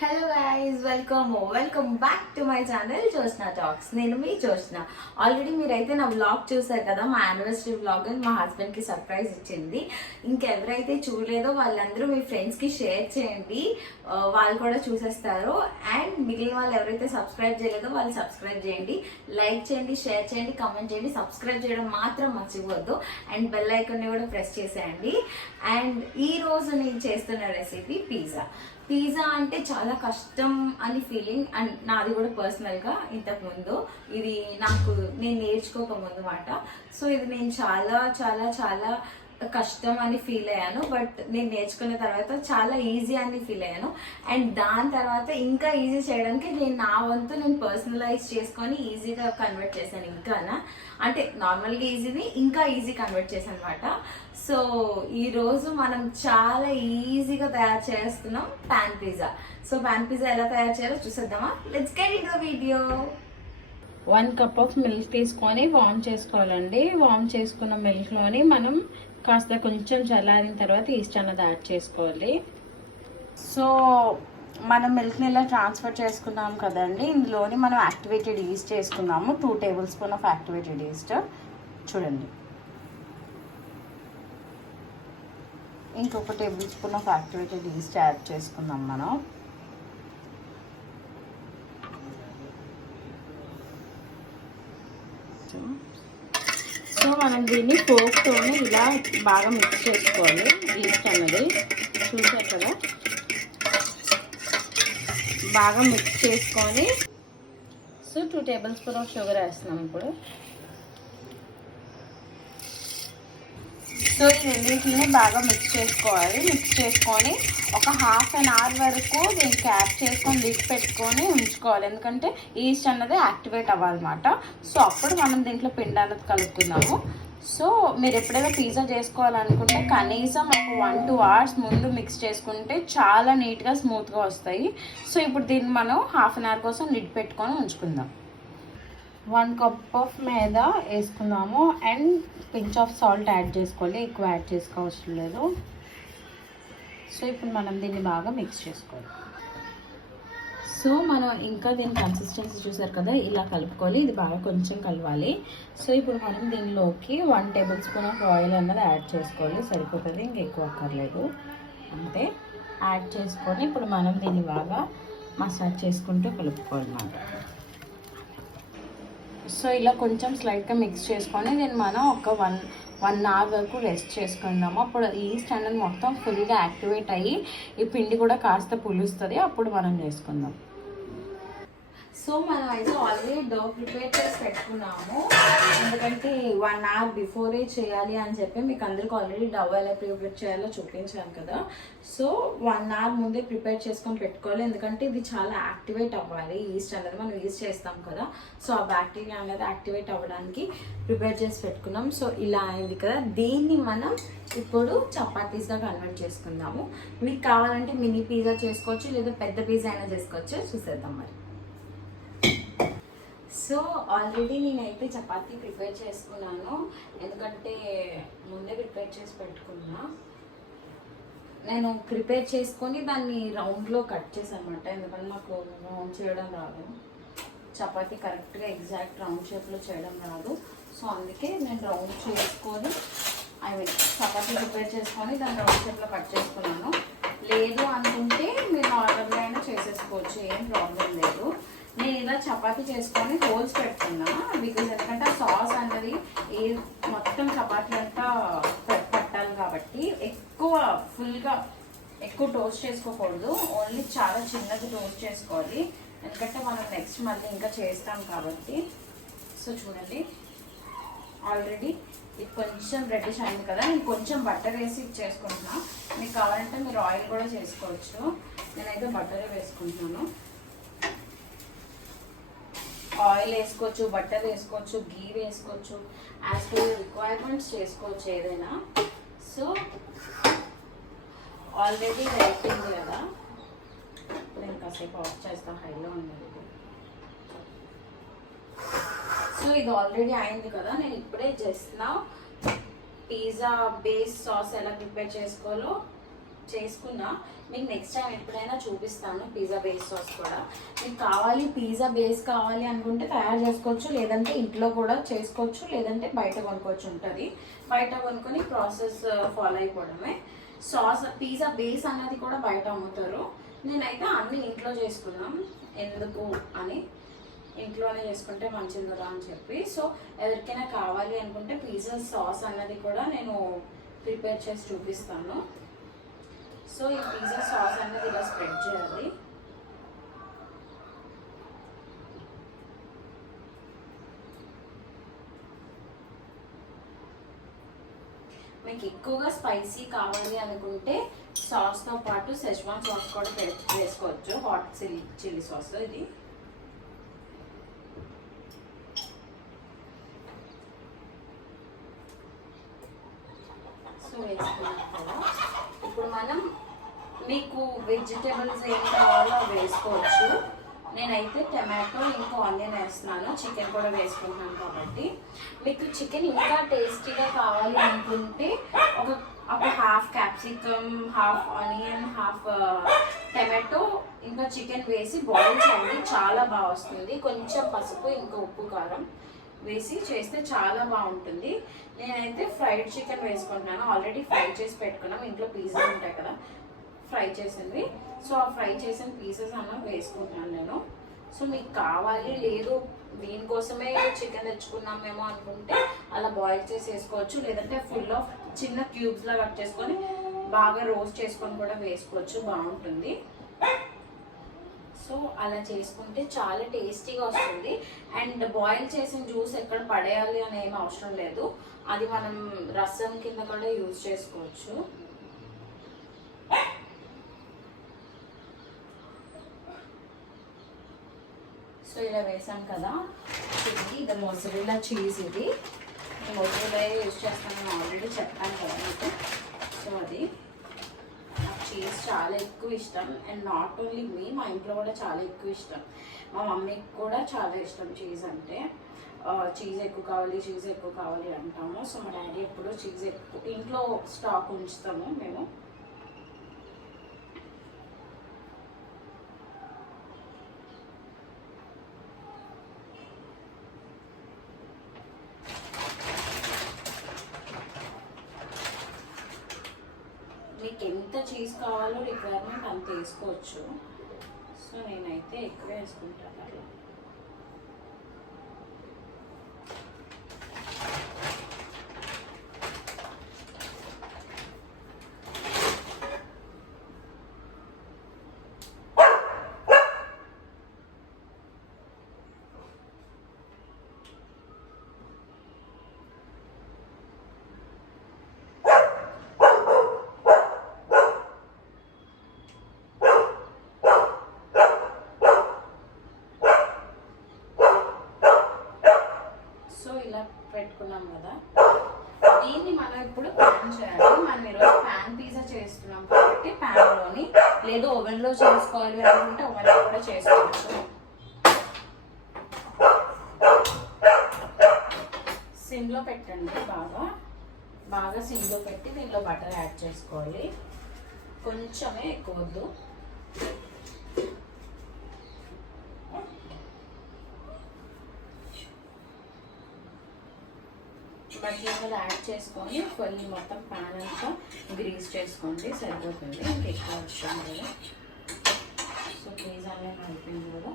Hello guys, welcome back to my channel Joshna talks. నేను మీ Joshna. Already మీరైతే నా వ్లాగ్ చూసారు కదా, మా యానివర్సరీ వ్లాగ్. మా హస్బెండ్కి సర్ప్రైజ్ ఇచ్చింది. ఇంకెవరైతే చూడలేదో వాళ్ళందరూ మీ ఫ్రెండ్స్కి షేర్ చేయండి, వాళ్ళు కూడా చూసేస్తారు. అండ్ మిగిలిన వాళ్ళు ఎవరైతే సబ్స్క్రైబ్ చేయలేదో వాళ్ళు సబ్స్క్రైబ్ చేయండి, లైక్ చేయండి, షేర్ చేయండి, కామెంట్ చేయండి. సబ్స్క్రైబ్ చేయడం మాత్రం మర్చిపోవద్దు. అండ్ బెల్ ఐకాన్ని కూడా ప్రెస్ చేసేయండి. అండ్ ఈ రోజు నేను చేస్తున్న రెసిపీ పిజ్జా అంటే చాలా కష్టం అని ఫీలింగ్. అండ్ నాది కూడా పర్సనల్గా ఇంతకుముందు ఇది నేను నేర్చుకోకముందు మాట. సో ఇది నేను చాలా చాలా చాలా కష్టం అని ఫీల్ అయ్యాను. బట్ నేను నేర్చుకున్న తర్వాత చాలా ఈజీ అని ఫీల్ అయ్యాను. అండ్ దాని తర్వాత ఇంకా ఈజీ చేయడానికి నా వంతు నేను పర్సనలైజ్ చేసుకొని ఈజీగా కన్వర్ట్ చేశాను. అంటే నార్మల్గా ఈజీని ఇంకా ఈజీ కన్వర్ట్ చేశాను అనమాట. సో ఈరోజు మనం చాలా ఈజీగా తయారు చేస్తున్నాం pan pizza. So pan pizza ఎలా తయారు చేయాలో చూసేద్దామా? Let's get into the video. 1 cup of milk తీసుకొని వార్మ్ చేసుకోవాలండి. వార్మ్ చేసుకున్న మిల్క్లోని మనం కాస్త కొంచెం చల్లారిన తర్వాత ఈస్ట్ అన్నది యాడ్ చేసుకోవాలి. సో మనం మిల్క్ని ఇలా ట్రాన్స్ఫర్ చేసుకున్నాం కదండి, ఇందులోని మనం యాక్టివేటెడ్ ఈస్ట్ చేసుకున్నాము. 2 table spoon of activated east. చూడండి, ఇంకొక table spoon of activated east add చేసుకుందాం మనం. సో మనం దీన్ని ఫోక్తోనే ఇలా బాగా మిక్స్ చేసుకోవాలి. ఈస్ట్ అన్నది చూసారు కదా, బాగా మిక్స్ చేసుకొని so 2 table spoon of sugar వేస్తున్నాం ఇప్పుడు. సో ఈ రెండింటిని బాగా మిక్స్ చేసుకోవాలి. మిక్స్ చేసుకొని ఒక ½ అన్ అవర్ వరకు దీన్ని క్యాప్ చేసుకొని లిడ్ పెట్టుకొని ఉంచుకోవాలి. ఎందుకంటే ఈస్ట్ అన్నది యాక్టివేట్ అవ్వాలన్నమాట. సో అప్పుడు మనం దీంట్లో పిండి అన్నది కలుపుకుందాము. సో మీరు ఎప్పుడైనా పిజ్జా చేసుకోవాలనుకుంటే కనీసం ఒక 1-2 అవర్స్ ముందు మిక్స్ చేసుకుంటే చాలా నీట్గా స్మూత్గా వస్తాయి. సో ఇప్పుడు దీన్ని మనం ½ అన్ అవర్ కోసం లిడ్ పెట్టుకొని ఉంచుకుందాం. 1 కప్ ఆఫ్ మైదా వేసుకుందాము. And pinch of salt add చేసుకోవాలి, ఎక్కువ యాడ్ చేసుకోవడం లేదు. సో ఇప్పుడు మనం దీన్ని బాగా మిక్స్ చేసుకోవాలి. సో మనం ఇంకా దీని కన్సిస్టెన్సీ చూసారు కదా, ఇలా కలుపుకోవాలి. ఇది బాగా కొంచెం కలవాలి. సో ఇప్పుడు మనం దీనిలోకి 1 టేబుల్ స్పూన్ ఆఫ్ ఆయిల్ అన్నది యాడ్ చేసుకోవాలి. సరిపోతుంది, ఇంకా ఎక్కువ అక్కర్లేదు. అంతే యాడ్ చేసుకొని ఇప్పుడు మనం దీన్ని బాగా మసాజ్ చేసుకుంటూ కలుపుకోవాలన్నమాట. సో ఇలా కొంచెం స్లైట్గా మిక్స్ చేసుకొని దీన్ని మనం ఒక 1 అవర్ వరకు రెస్ట్ చేసుకుందాము. అప్పుడు ఈస్ట్ అన్నది మొత్తం ఫుల్గా యాక్టివేట్ అయ్యి ఈ పిండి కూడా కాస్త పులుస్తుంది. అప్పుడు మనం చేసుకుందాం. సో మనం అయితే ఆల్రెడీ డో ప్రిపేర్ చేసి పెట్టుకున్నాము. ఎందుకంటే 1 అవర్ బిఫోరే చేయాలి అని చెప్పి మీకు అందరికి ఆల్రెడీ డో ఎలా ప్రిపేర్ చేయాలో చూపించాను కదా. సో 1 అవర్ ముందే ప్రిపేర్ చేసుకొని పెట్టుకోవాలి. ఎందుకంటే ఇది చాలా యాక్టివేట్ అవ్వాలి. ఈస్ట్ అనేది మనం ఈస్ట్ చేస్తాం కదా, సో ఆ బ్యాక్టీరియా అనేది యాక్టివేట్ అవ్వడానికి ప్రిపేర్ చేసి పెట్టుకున్నాం. సో ఇలా అయింది కదా, దీన్ని మనం ఇప్పుడు చపాతీస్గా కన్వర్ట్ చేసుకుందాము. మీకు కావాలంటే మినీ పిజ్జా చేసుకోవచ్చు, లేదా పెద్ద పిజ్జా అయినా చేసుకోవచ్చు. చూసేద్దాం మరి. సో ఆల్రెడీ నేనైతే చపాతీ ప్రిపేర్ చేసుకున్నాను. ఎందుకంటే ముందే ప్రిపేర్ చేసి పెట్టుకున్నా. నేను ప్రిపేర్ చేసుకొని దాన్ని రౌండ్లో కట్ చేశాను అనమాట. ఎందుకంటే నాకు రౌండ్ చేయడం రాదు, చపాతీ కరెక్ట్గా ఎగ్జాక్ట్ రౌండ్ షేప్లో చేయడం రాదు. సో అందుకే నేను రౌండ్ చేసుకొని చపాతీ ప్రిపేర్ చేసుకొని దాన్ని రౌండ్ షేప్లో కట్ చేసుకున్నాను. లేదు అనుకుంటే మీరు నార్మల్గా అయినా చేసేసుకోవచ్చు, ఏం ప్రాబ్లం లేదు. నేను ఇలా చపాతీ చేసుకొని హోల్స్ పెడుతున్నా. బికాజ్ ఎందుకంటే ఆ సాస్ అనేది మొత్తం చపాతీ అంతా పట్టాలి కాబట్టి ఫుల్గా ఎక్కువ టోస్ట్ చేసుకోకూడదు. ఓన్లీ చాలా చిన్నది టోస్ట్ చేసుకోవాలి. ఎందుకంటే మనం నెక్స్ట్ మళ్ళీ ఇంకా చేస్తాం కాబట్టి. సో చూడండి, ఆల్రెడీ ఇది కొంచెం రెడ్డిష్ అయింది కదా. నేను కొంచెం బటర్ వేసి చేసుకుంటున్నా. మీకు కావాలంటే మీరు ఆయిల్ కూడా చేసుకోవచ్చు. నేనైతే బటరే వేసుకుంటున్నాను. ఆయిల్ వేసుకోవచ్చు, బటర్ వేసుకోవచ్చు, గీ వేసుకోవచ్చు, యాజ్ పర్ రిక్వైర్మెంట్స్ చేసుకోవచ్చు ఏదైనా. సో ఆల్రెడీ అయిపోయింది కదా, ఇప్పుడు నేను కాసేపు ఆఫ్ చేస్తాను, హైలో ఉంది. సో ఇది ఆల్రెడీ అయింది కదా, నేను ఇప్పుడే జస్ట్ నా పిజ్జా బేస్ సాస్ ఎలా ప్రిపేర్ చేసుకోవాలో చేసుకున్నా. మీకు నెక్స్ట్ టైం ఎప్పుడైనా చూపిస్తాను పిజ్జా బేస్ సాస్ కూడా. మీకు కావాలి పిజ్జా బేస్ కావాలి అనుకుంటే తయారు చేసుకోవచ్చు, లేదంటే ఇంట్లో కూడా చేసుకోవచ్చు, లేదంటే బయట కొనుక్కోవచ్చు ఉంటుంది. బయట కొనుక్కొని ప్రాసెస్ ఫాలో అయిపోవడమే. సాస్ పిజ్జా బేస్ అన్నది కూడా బయట అమ్ముతారు. నేనైతే అన్ని ఇంట్లో చేసుకున్నాం, ఎందుకు అని ఇంట్లోనే చేసుకుంటే మంచిది కదా అని చెప్పి. సో ఎవరికైనా కావాలి అనుకుంటే పిజ్జా సాస్ అన్నది కూడా నేను ప్రిపేర్ చేసి చూపిస్తాను. సో ఈ పిజ్జా సాస్ అన్నది ఇలా స్ప్రెడ్ చేయాలి. మీకు ఎక్కువగా స్పైసీ కావాలి అనుకుంటే సాస్తో పాటు సెజ్వాన్ సాస్ కూడా వేసుకోవచ్చు. హాట్ చిల్లీ సాస్ ఇది. సో వేసుకున్నాం కదా. ఇప్పుడు మనం మీకు వెజిటేబుల్స్ ఏం కావాలో వేసుకోవచ్చు. నేనైతే టమాటో ఇంకా ఆనియన్ వేస్తున్నాను, చికెన్ కూడా వేసుకుంటున్నాను కాబట్టి. మీకు చికెన్ ఇంకా టేస్టీగా కావాలి అనుకుంటే ఒక half capsicum, half onion, half tomato ఇంకా చికెన్ వేసి బాయిల్ చేయండి, చాలా బాగా వస్తుంది. కొంచెం పసుపు ఇంకా ఉప్పు కారం వేసి చేస్తే చాలా బాగుంటుంది. నేనైతే ఫ్రైడ్ చికెన్ వేసుకుంటున్నాను. ఆల్రెడీ ఫ్రై చేసి పెట్టుకున్నాం, ఇంట్లో పిజ్జా ఉంటాయి కదా ఫ్రై చేసింది. సో ఆ ఫ్రై చేసిన పీసెస్ అన్న వేసుకుంటున్నాను నేను. సో మీకు కావాలి లేదు దీనికోసమే చికెన్ తెచ్చుకున్నామేమో అనుకుంటే అలా బాయిల్ చేసి వేసుకోవచ్చు, లేదంటే ఫుల్ ఆఫ్ చిన్న క్యూబ్స్లా కట్ చేసుకొని బాగా రోస్ట్ చేసుకొని కూడా వేసుకోవచ్చు, బాగుంటుంది. సో అలా చేసుకుంటే చాలా టేస్టీగా వస్తుంది. అండ్ బాయిల్ చేసిన జ్యూస్ ఎక్కడ పడేయాలి అని ఏం అవసరం లేదు, అది మనం రసం కింద కూడా యూజ్ చేసుకోవచ్చు. సో ఇలా వేసాం కదా. ఇది మొజరెల్లా చీజ్. ఇది మొజరెల్లా యూజ్ చేస్తాను ఆల్రెడీ చెప్పాను కదా మీకు. సో అది నాకు చీజ్ చాలా ఎక్కువ ఇష్టం. అండ్ నాట్ ఓన్లీ మీ, మా ఇంట్లో కూడా చాలా ఎక్కువ ఇష్టం. మా మమ్మీకి కూడా చాలా ఇష్టం చీజ్ అంటే. చీజ్ ఎక్కువ కావాలి, చీజ్ ఎక్కువ కావాలి అంటాము. సో మా డాడీ ఎప్పుడు చీజ్ ఎక్కువ ఇంట్లో స్టాక్ ఉంచుతాము మేము. మీకు ఎంత చీజ్ కావాలో రిక్వైర్మెంట్ అంత వేసుకోవచ్చు. సో నేనైతే ఎక్కువ వేసుకుంటాను అలా. ఇలా పెట్టుకున్నాం కదా. దీన్ని మనం ఇప్పుడు ప్యాన్ చేయాలి. మనం ఈరోజు ప్యాన్ పిజ్జా చేస్తున్నాం కాబట్టి ప్యాన్లోని, లేదు ఓవెన్లో చేసుకోవాలి అనుకుంటే ఓవెన్లో కూడా చేసుకోవచ్చు. సిమ్లో పెట్టండి, బాగా సిమ్లో పెట్టి దీంట్లో బటర్ యాడ్ చేసుకోవాలి. కొంచెమే, ఎక్కువ వద్దు. బటర్ యాడ్ చేసుకొని ఫుల్ మొత్తం ప్యాన్ అంతా గ్రీస్ చేసుకోండి, సరిపోతుంది. ఇంకెక్కువ అవసరం లేదు. సో పిజ్జా అనేది అయిపోయింది కదా.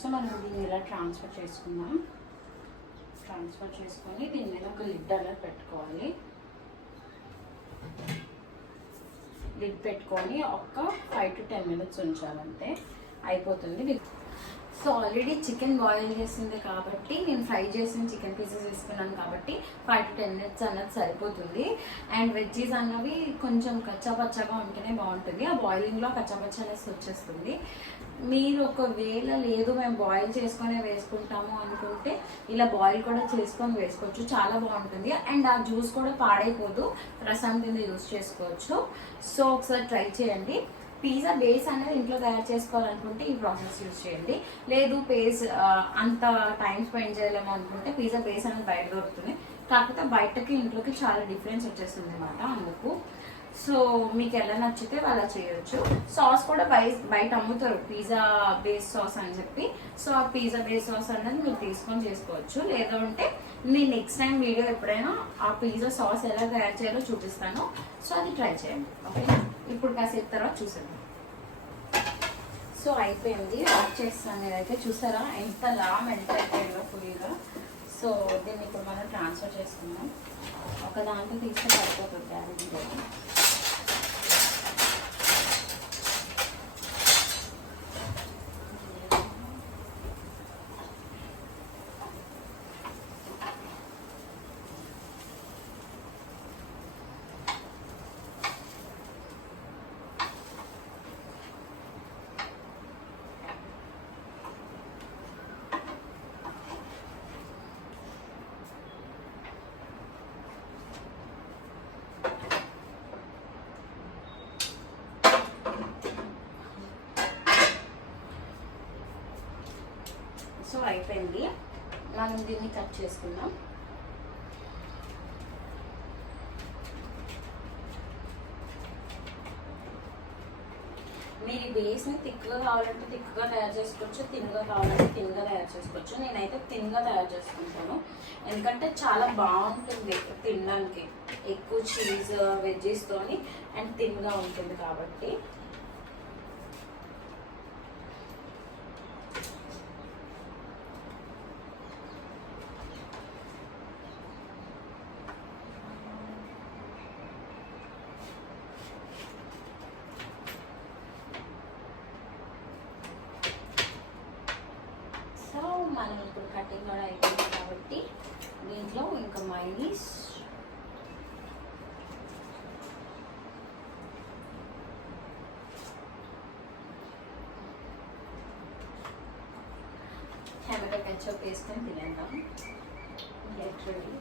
సో మనం దీన్ని ఇలా ట్రాన్స్ఫర్ చేసుకుందాం. ట్రాన్స్ఫర్ చేసుకొని దీని మీద ఒక లిడ్ అలా పెట్టుకోవాలి. లిడ్ పెట్టుకొని ఒక 5 to 10 minutes ఉంచాలంటే అయిపోతుంది. సో ఆల్రెడీ చికెన్ బాయిల్ చేసింది కాబట్టి, నేను ఫ్రై చేసిన చికెన్ పీసెస్ వేసుకున్నాను కాబట్టి 5 to 10 minutes అన్నది సరిపోతుంది. అండ్ వెజ్జీస్ అన్నవి కొంచెం కచ్చాపచ్చగా ఉంటేనే బాగుంటుంది. ఆ బాయిలింగ్లో కచ్చాపచ్చనేసి వచ్చేస్తుంది. మీరు ఒకవేళ లేదు మేము బాయిల్ చేసుకొని వేసుకుంటాము అనుకుంటే ఇలా బాయిల్ కూడా చేసుకొని వేసుకోవచ్చు, చాలా బాగుంటుంది. అండ్ ఆ జ్యూస్ కూడా పాడైపోదు, రసం కింద యూజ్ చేసుకోవచ్చు. సో ఒకసారి ట్రై చేయండి. పిజ్జా బేస్ అనేది ఇంట్లో తయారు చేసుకోవాలనుకుంటే ఈ ప్రాసెస్ యూజ్ చేయండి. లేదు అంత టైం స్పెండ్ చేయలేము అనుకుంటే పిజ్జా బేస్ అనేది బయట దొరుకుతుంది. కాకపోతే బయటకి ఇంట్లోకి చాలా డిఫరెన్స్ వచ్చేస్తుంది అనమాట. అందుకు సో మీకు ఎలా నచ్చితే అలా చేయొచ్చు. సాస్ కూడా బయట అమ్ముతారు పిజ్జా బేస్ సాస్ అని చెప్పి. సో ఆ పిజ్జా బేస్ సాస్ అనేది మీరు తీసుకొని చేసుకోవచ్చు. లేదంటే నేను నెక్స్ట్ టైం వీడియో ఎప్పుడైనా ఆ పిజ్జా సాస్ ఎలా తయారు చేయాలో చూపిస్తాను. సో అది ట్రై చేయండి. ఓకే, ఇప్పుడు కాసేపు తర్వాత చూసాను. సో అయిపోయింది, ఆఫ్ చేస్తాను. నేనైతే చూసారా ఎంత మెల్ట్ అయిపోయిందో ఫుల్గా. సో దీన్ని ఇప్పుడు మనం ట్రాన్స్ఫర్ చేసుకున్నాం. ఒక దాంట్లో తీస్తే సరిపోతుంది గ్యారెంటీ. సో అయిపోయింది, మనం దీన్ని కట్ చేసుకుందాం. మీరు ఈ బేస్ని థిక్గా కావాలంటే థిక్గా తయారు చేసుకోవచ్చు, తిన్గా కావాలంటే తిన్గా తయారు చేసుకోవచ్చు. నేనైతే తిన్గా తయారు చేసుకుంటాను, ఎందుకంటే చాలా బాగుంటుంది తినడానికి. ఎక్కువ చీజ్ వెజ్జెస్తోని అండ్ తిన్గా ఉంటుంది కాబట్టి. మనం ఇప్పుడు కటింగ్ కూడా అయిపోయింది కాబట్టి దీంట్లో ఇంకా మైనీస్, టమాటో కెచప్ వేసుకొని తినేద్దాం. లిటరల్లీ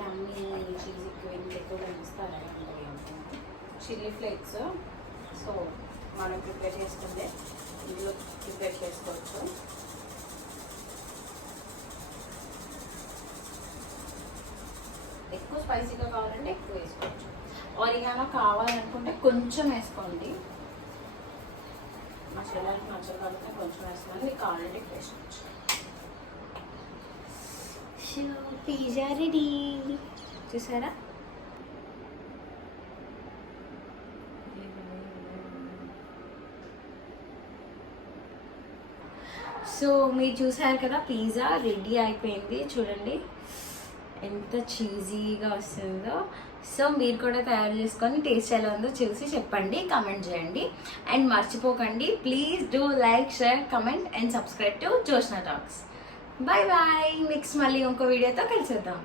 యమ్మీ చీజ్ ఎక్కువ ఇస్తారా చిల్లీ ఫ్లేక్స్. సో మనం ప్రిపేర్ చేసుకుంటే ఇందులో ప్రిపేర్ చేసుకోవచ్చు. ఎక్కువ స్పైసీగా కావాలంటే ఎక్కువ వేసుకోవచ్చు. ఆరిగానో కావాలనుకుంటే కొంచెం వేసుకోండి. మసాలాకి నచ్చకపోతే కొంచెం వేసుకోండి, మీకు కావాలంటే ఎక్కువ వేసుకోవచ్చు. పిజ్జా రెడీ, చూసారా? సో మీరు చూసారు కదా, పిజ్జా రెడీ అయిపోయింది. చూడండి ఎంత చీజీగా వస్తుందో. సో మీరు కూడా తయారు చేసుకొని టేస్ట్ ఎలా ఉందో చూసి చెప్పండి, కమెంట్ చేయండి. అండ్ మర్చిపోకండి, please do like, share, comment and subscribe to Joshna talks. Bye bye. Next మళ్ళీ ఇంకో వీడియోతో కలిసేద్దాం.